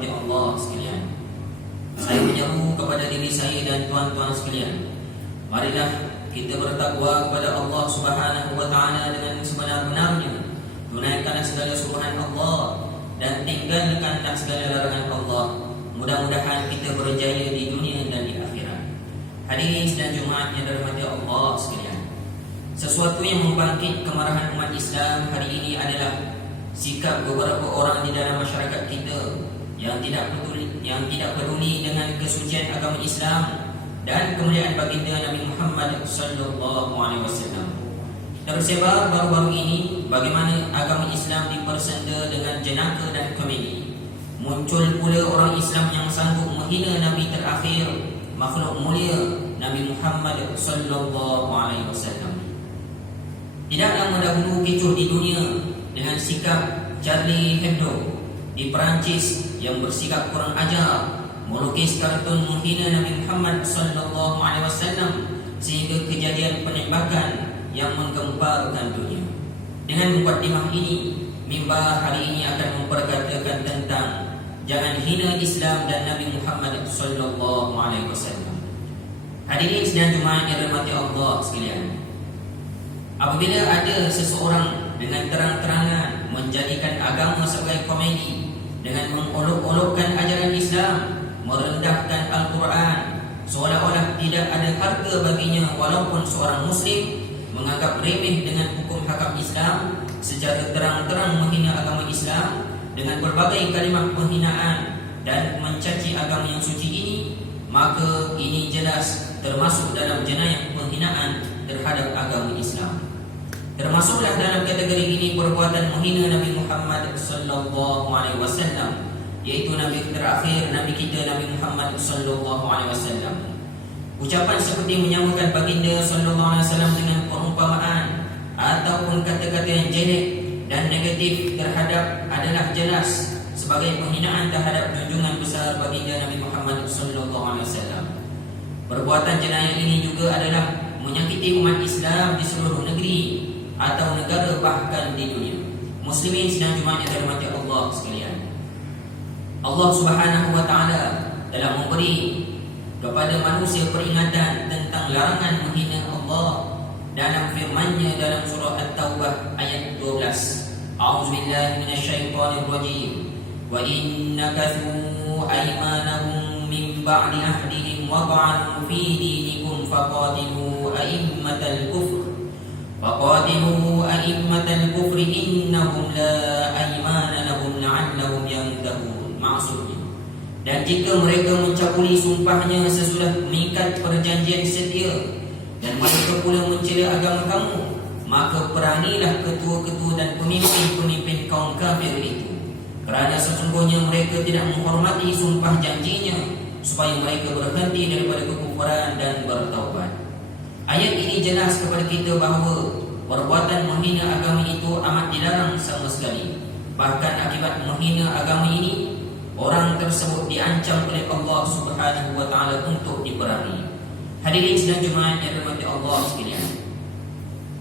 dirahmati Allah sekalian, saya menyeru kepada diri saya dan tuan-tuan sekalian, marilah kita bertakwa kepada Allah Subhanahu wa taala dengan sebenar-benarnya. Tunaikanlah segala suruhan Allah dan tinggalkanlah segala larangan Allah. Mudah-mudahan kita berjaya di dunia dan di akhirat. Hadirin sidang Jumaat yang dirahmati Allah sekalian, sesuatu yang membangkit kemarahan umat Islam hari ini adalah sikap beberapa orang di dalam masyarakat kita yang tidak peduli dengan kesucian agama Islam dan kemuliaan baginda Nabi Muhammad sallallahu alaihi wasallam. Tersebar baru-baru ini bagaimana agama Islam dipersenda dengan jenaka dan komedi. Muncul pula orang Islam yang sanggup menghina Nabi terakhir, makhluk mulia Nabi Muhammad sallallahu alaihi wasallam. Tidaklah mendahulu kecoh di dunia dengan sikap Charlie Hebdo di Perancis yang bersikap kurang ajar, melukis kartun menghina Nabi Muhammad sallallahu alaihi wasallam sehingga kejadian penembakan yang menggemparkan dunia. Dengan mukadimah ini, mimbar hari ini akan memperkatakan tentang jangan hina Islam dan Nabi Muhammad sallallahu alaihi wasallam. Hadirin sidang Jumaat yang dirahmati Allah sekalian, apabila ada seseorang dengan terang-terangan menjadikan agama sebagai komedi dengan mengolok-olokkan ajaran Islam, merendahkan Al-Quran, seolah-olah tidak ada harga baginya walaupun seorang Muslim, menganggap remeh dengan hukum hakam Islam, secara terang-terang menghina agama Islam dengan berbagai kalimat penghinaan dan mencaci agama yang suci ini, maka ini jelas termasuk dalam jenayah penghinaan terhadap agama Islam. Termasuklah dalam kategori ini perbuatan menghina Nabi Muhammad sallallahu alaihi wasallam, yaitu Nabi terakhir, Nabi kita Nabi Muhammad sallallahu alaihi wasallam. Ucapan seperti menyamakan baginda sallallahu alaihi wasallam dengan perumpamaan ataupun kata-kata yang jelek dan negatif terhadap adalah jelas sebagai penghinaan terhadap junjungan besar baginda Nabi Muhammad sallallahu alaihi wasallam. Perbuatan jenayah ini juga adalah menyakiti umat Islam di seluruh negeri atau negara, bahkan di dunia. Muslimin sidang Jumaat yang dirahmati Allah sekalian, Allah Subhanahu wa taala telah memberi kepada manusia peringatan tentang larangan menghina Allah dalam firman-Nya dalam surah At-Taubah ayat 12. A'udzubillahi minasyaitonirrajim. Wa innakathu aymanahum min ba'di ahdihim wa ta'anu fi dinikum faqatilu a'immatal kufri innahum la aymana lahum la'allahum yantahun. Maksudnya, dan jika mereka mencabuli sumpahnya sesudah mengikat perjanjian setia dan mereka pula mencela agama kamu, maka perangilah ketua-ketua dan pemimpin-pemimpin kaum kafir itu, kerana sesungguhnya mereka tidak menghormati sumpah janjinya, supaya mereka berhenti daripada kekufuran dan bertaubat. Ayat ini jelas kepada kita bahawa perbuatan menghina agama itu amat dilarang sama sekali. Bahkan akibat menghina agama ini, orang tersebut diancam oleh Allah Subhanahu wa taala untuk diperangi. Hadirin sidang Jumaat yang dirahmati Allah sekalian,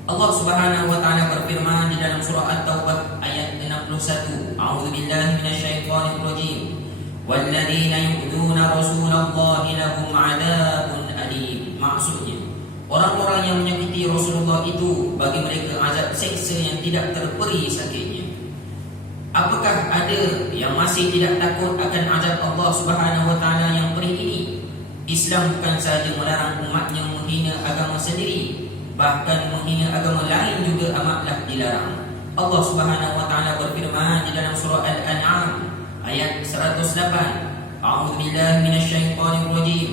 Allah Subhanahu wa taala berfirman di dalam surah At-Taubah ayat 61. A'udzubillahi minasyaitonirrajim. Walladzina yu'dzuna rasulallahi lahum 'adzabun alim. Maksudnya, orang-orang yang menyakiti Rasulullah itu bagi mereka azab seksa yang tidak terperi sakitnya. Apakah ada yang masih tidak takut akan azab Allah Subhanahu wa taala yang pedih ini? Islam bukan sahaja melarang umatnya menghina agama sendiri, bahkan menghina agama lain juga amatlah dilarang. Allah Subhanahu wa taala berfirman di dalam surah Al-An'am ayat 108. A'udzubillahi minasyaitonirrajim.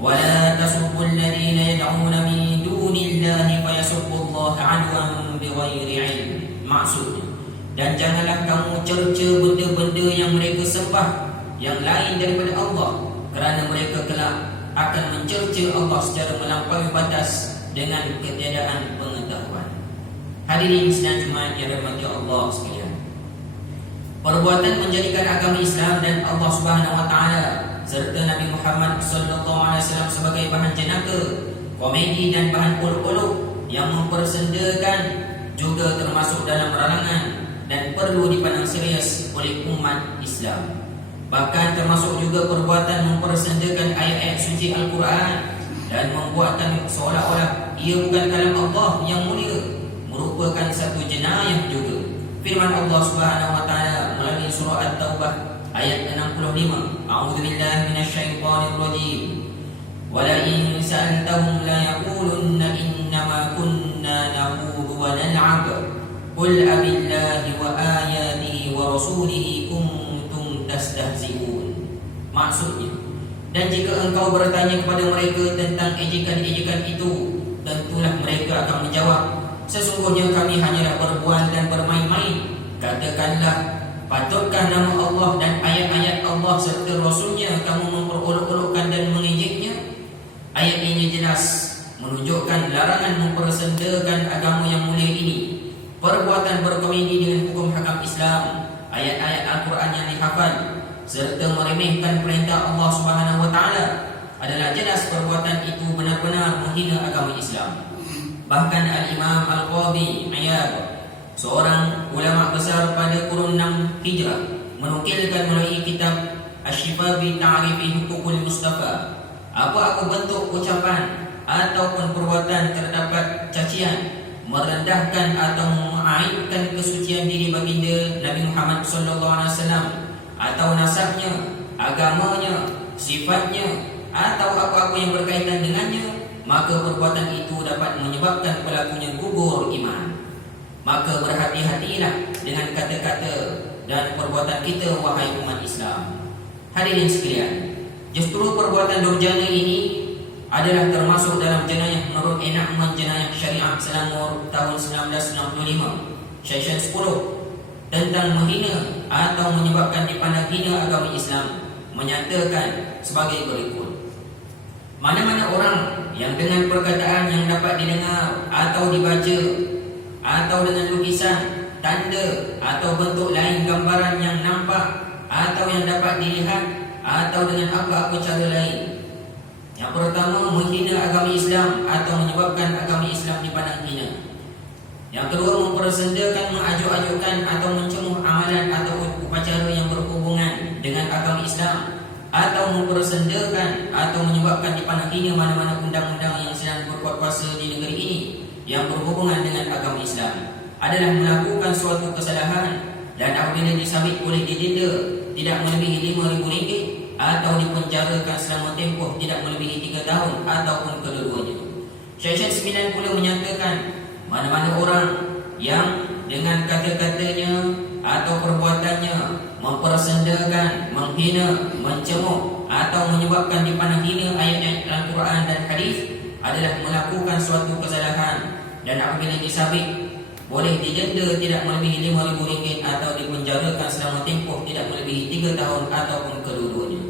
Wa la tasubbul ladzina yad'una min dunillahi fayasubbullaha 'adwan bighairi 'ilm. Maksudnya, dan janganlah kamu cerca benda-benda yang mereka sembah yang lain daripada Allah, kerana mereka kelak akan mencerca Allah secara melampaui batas dengan ketiadaan pengetahuan. Hadirin sidang Jumaat yang dirahmati Allah sekalian, perbuatan menjadikan agama Islam dan Allah Subhanahu wa taala serta Nabi Muhammad sallallahu alaihi wasallam sebagai bahan jenaka, komedi dan bahan olok-olok yang mempersendakan juga termasuk dalam larangan dan perlu dipandang serius oleh umat Islam. Bahkan termasuk juga perbuatan mempersendakan ayat-ayat suci Al-Quran dan membuatkan seolah-olah ia bukan kalam Allah yang mulia, merupakan satu jenayah juga. Firman Allah Subhanahu wa taala melalui surah At-Taubah ayat 65, A'udzubillahi minasyaitonir rajim. Wala in sa'altahum la yaqulunna innama kunna naqulu wa nal'ab. Qul abillahi wa ayatihi wa rasulihi kuntum tastahzi'un. Maksudnya, dan jika engkau bertanya kepada mereka tentang ejekan-ejekan itu, tentulah mereka akan menjawab, sesungguhnya kami hanyalah berbual dan bermain-main. Katakanlah, patutkah nama Allah dan ayat-ayat Allah serta Rasulnya kamu memperolok-olokkan dan mengejeknya? Ayat ini jelas menunjukkan larangan mempersendakan agama yang mulia ini. Perbuatan berkomedi dengan hukum hakam Islam, ayat-ayat Al-Quran yang dihafal, serta meremehkan perintah Allah Subhanahu wa taala adalah jelas perbuatan itu benar-benar menghina agama Islam. Bahkan Al-Imam Al-Qadhi Iyad, seorang ulama besar pada kurun 6 Hijrah, menukilkan melalui kitab Asy-Syifa bi Ta'rifi Huququl Mustafa, apa-apa bentuk ucapan ataupun perbuatan terdapat cacian, merendahkan atau mengaibkan kesucian diri baginda Nabi Muhammad SAW atau nasabnya, agamanya, sifatnya atau apa-apa yang berkaitan dengannya, maka perbuatan itu dapat menyebabkan pelakunya gugur iman. Maka berhati-hatilah dengan kata-kata dan perbuatan kita, wahai umat Islam. Hadirin sekalian, justru perbuatan durjana ini adalah termasuk dalam jenayah menurut enakmen jenayah syariah Selangor tahun 1965, Seksyen 10, tentang menghina atau menyebabkan dipandang hina agama Islam, menyatakan sebagai berikut. Mana-mana orang yang dengan perkataan yang dapat didengar atau dibaca atau dengan lukisan, tanda atau bentuk lain gambaran yang nampak atau yang dapat dilihat atau dengan apa-apa cara lain, yang pertama menghina agama Islam atau menyebabkan agama Islam dipandang hina. Yang kedua, mempersendakan, mengajuk-ajukkan atau mencemuh amalan atau upacara yang berhubungan dengan agama Islam, atau mempersendakan atau menyebabkan dipandang hina mana-mana undang-undang yang sedang berkuat kuasa di negeri ini yang berhubungan dengan agama Islam, adalah melakukan suatu kesalahan dan apabila disabit boleh didenda tidak melebihi RM5,000 atau dipenjarakan selama tempoh tidak melebihi 3 tahun ataupun kedua-duanya. Seksyen 9 pula menyatakan mana-mana orang yang dengan kata-katanya atau perbuatannya mempersendakan, menghina, mencemuh atau menyebabkan dipandang hina ayat-ayat Al-Quran dan hadis adalah melakukan suatu kesalahan dan apabila disabit boleh didenda tidak melebihi RM5,000 atau dipenjarakan selama tempoh tidak melebihi 3 tahun ataupun kedua-duanya.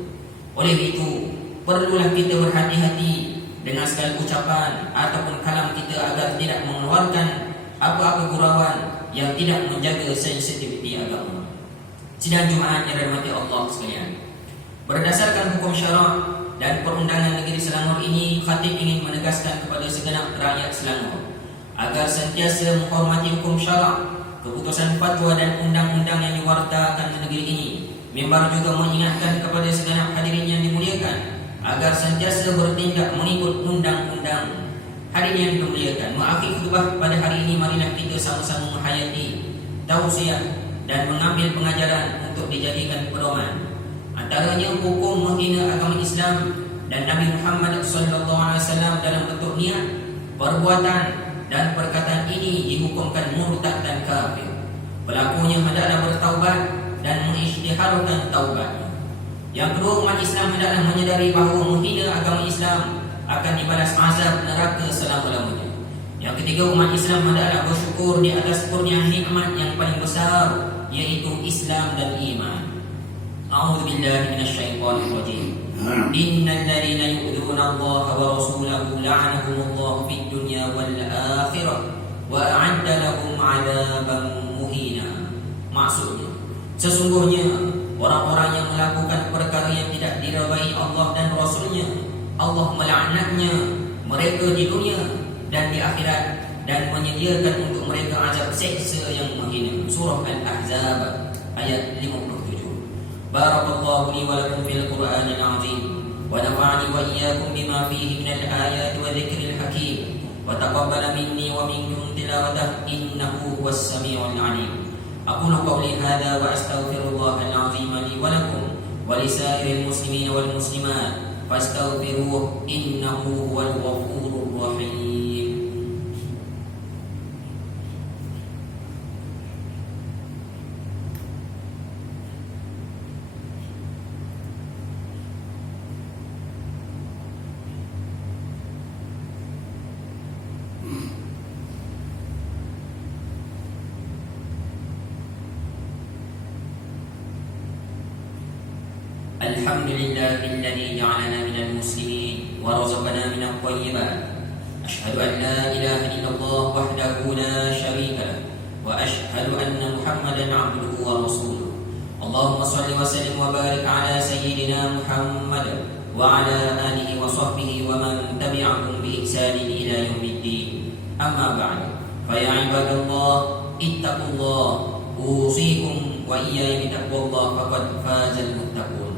Oleh itu, perlulah kita berhati-hati dengan segala ucapan ataupun kalam kita agar tidak mengeluarkan apa-apa gurauan yang tidak menjaga sensitiviti agama. Sidang Jumaat yang dirahmati Allah sekalian, berdasarkan hukum syarak dan perundangan negeri Selangor ini, khatib ingin menegaskan kepada segenap rakyat Selangor agar sentiasa menghormati hukum syarak, keputusan fatwa dan undang-undang yang diwartakan di negeri ini. Mimbar juga mengingatkan kepada segenap hadirin yang dimuliakan agar sentiasa bertindak mengikut undang-undang. Hadirin yang dimuliakan, mengakhiri khutbah pada hari ini, marilah kita sama-sama menghayati tausiah dan mengambil pengajaran untuk dijadikan pedoman. Antaranya hukum menghina agama Islam dan Nabi Muhammad SAW dalam bentuk niat, perbuatan dan perkataan ini dihukumkan murtad dan kafir. Pelakunya hendaklah bertaubat dan mengisytiharkan taubatnya. Yang kedua, umat Islam hendaklah menyadari bahawa menghina agama Islam akan dibalas azab neraka selama-lamanya. Yang ketiga, umat Islam hendaklah bersyukur di atas kurnia nikmat yang paling besar, yaitu Islam dan iman. A'udzubillahi minasyaitonir rajim. Innal ladzina yu'dzuna Allah wa rasulahu la'anahumullahu fid dunya wal akhirah wa a'adda lahum 'adzaban muhina. Maksudnya, sesungguhnya orang-orang yang melakukan perkara yang tidak diridai Allah dan Rasulnya, Allah melaknatnya mereka di dunia dan di akhirat dan menyediakan untuk mereka azab seksa yang menghina. Surah Al-Ahzab ayat 57. Barakallahu li wa lakum fil Qur'anil azim, wa nafa'ani wa iyyakum bima fihi minal ayati wa dzikril hakim, wa taqabbala minni wa minkum tilawatahu innahu huwas samiul alim. Aqulu qawli hadza wa astaghfirullahal azim li wa lakum wa lisairil muslimin wal muslimat fastaghfiruhu innahu huwal ghafurur rahim. الحمد لله الذي جعلنا من المسلمين ورزقنا من الطيبات. أشهد أن لا إله إلا الله وحده لا شريك له، وأشهد أن محمدا عبده ورسوله. اللهم صل وسلم وبارك على سيدنا محمد وعلى آله وصحبه ومن تبعهم بإحسان إلى يوم الدين. أما بعد، فيا عباد الله اتقوا الله، أوصيكم وإياي بتقوى الله فقد فاز المتقون.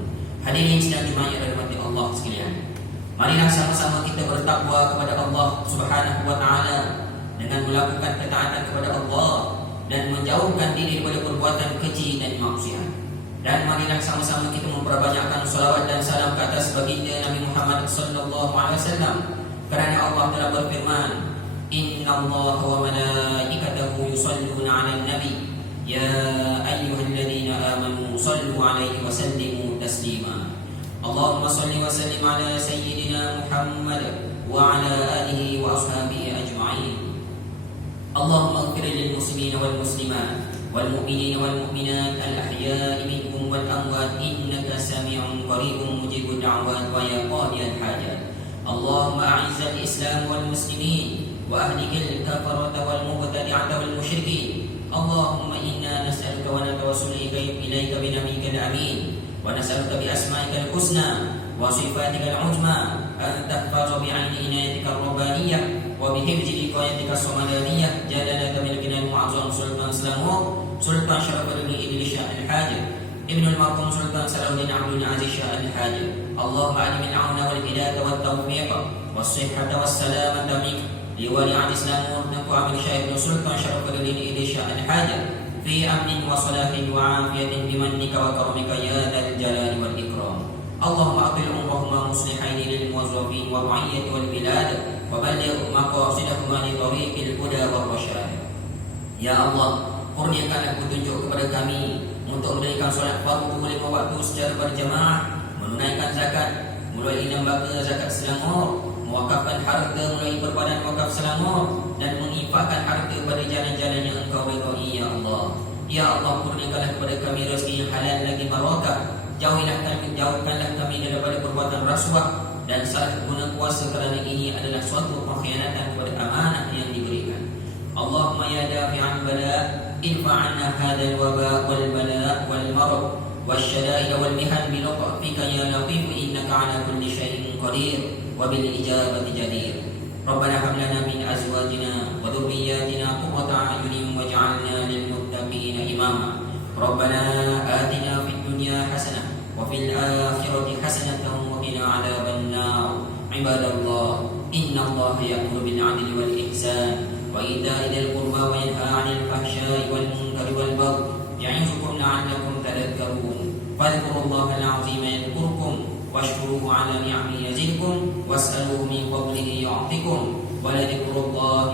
Hadirin sidang Jumat yang dirahmati Allah sekalian, marilah sama-sama kita bertakwa kepada Allah Subhanahu wa taala dengan melakukan ketaatan kepada Allah dan menjauhkan diri daripada perbuatan keji dan maksiat. Dan marilah sama-sama kita memperbanyakkan salawat dan salam ke atas baginda Nabi Muhammad sallallahu alaihi wasallam, kerana Allah telah berfirman, "Innallaha wa malaikatahu yusholluna 'alan nabi, ya ayyuhalladzina amanu shallu 'alaihi wa sallimu taslima." Allahumma shalli wa sallim ala sayyidina Muhammad wa ala alihi wa ashabihi ajma'in. Allahumma ighfir lil muslimina wal muslimat wal mu'minina wal mu'minat al ahya'i minhum wal amwat innaka sami'un qaribun mujibud da'wat wa ya qadiyal hajat. Allahumma a'izzal islam wal muslimin wa ahlikil kafarata wal mubtadi'ata wal musyrikin. Allahumma inna nas'aluka wa natawassalu ilayka bi nabiyyikal amin, wa nas'aluka bi asma'ikal husna wa sifatikal uzma an tahfaza bi 'aini inayatikar rabbaniyah wa bi hifzi liqayatikas samadaniyah jalalaka milkina al-mu'azzam Sultan Selangor Sultan Syarafuddin Idris Shah Al-Hajj Ibn al-Marhum Sultan Salahuddin Abdul Aziz Shah Al-Hajj. Allahumma alim al-'auna wal hidayata wat tawfiq was sihhata was salamata minka لولي عهد الإسلام ونبو عبد الشيخ سلطان شرف الدين إدريس شاه الحاج في أمن وصلاح وعافية بمنك وكرمك يا ذا الجلال والإكرام. اللهم أقل عمرهما مصلحين للموظفين والرعية والبلاد وبلغ مقاصدهما لطريق الهدى والرشاد. Ya Allah, kurniakanlah petunjuk kepada kami untuk mendirikan solat fardu 5 waktu secara berjamaah, menunaikan zakat mulai lembaga zakat Selangor, mewakafkan harta melalui perbadan wakaf Selangor, dan menginfakkan harta pada jalan-jalan yang Engkau ridai ya Allah. Ya Allah, kurniakanlah kepada kami rezeki yang halal lagi barakah. Jauhkanlah kami daripada perbuatan rasuah dan salah guna kuasa, kerana ini adalah suatu pengkhianatan kepada amanah yang diberikan. Allahumma ya dafi'an bala irfa'anna hadzal waba wal bala wal marad wasyada'id wal mihan bi lutfika ya latif innaka ala kulli syai'in qadir wa bil ijabati jadir. Rabbana hab lana min azwajina wa dhurriyyatina qurrata a'yunin waj'alna lil muttaqina imama. Rabbana atina fid dunya hasanah wa fil akhirati hasanatan wa qina adzaban nar. Ibadallah, innallaha ya'muru bil 'adli wal ihsan wa ita'i dzil qurba wa yanha 'anil fahsya'i wal munkari wal baghi ya'izukum la'allakum tadhakkarun. Fadhkurullaha al-'azima yadhkurkum washkuruhu ala ni'amihi yazidkum was'aluhu min fadlihi yu'tikum wa la dhikrullahi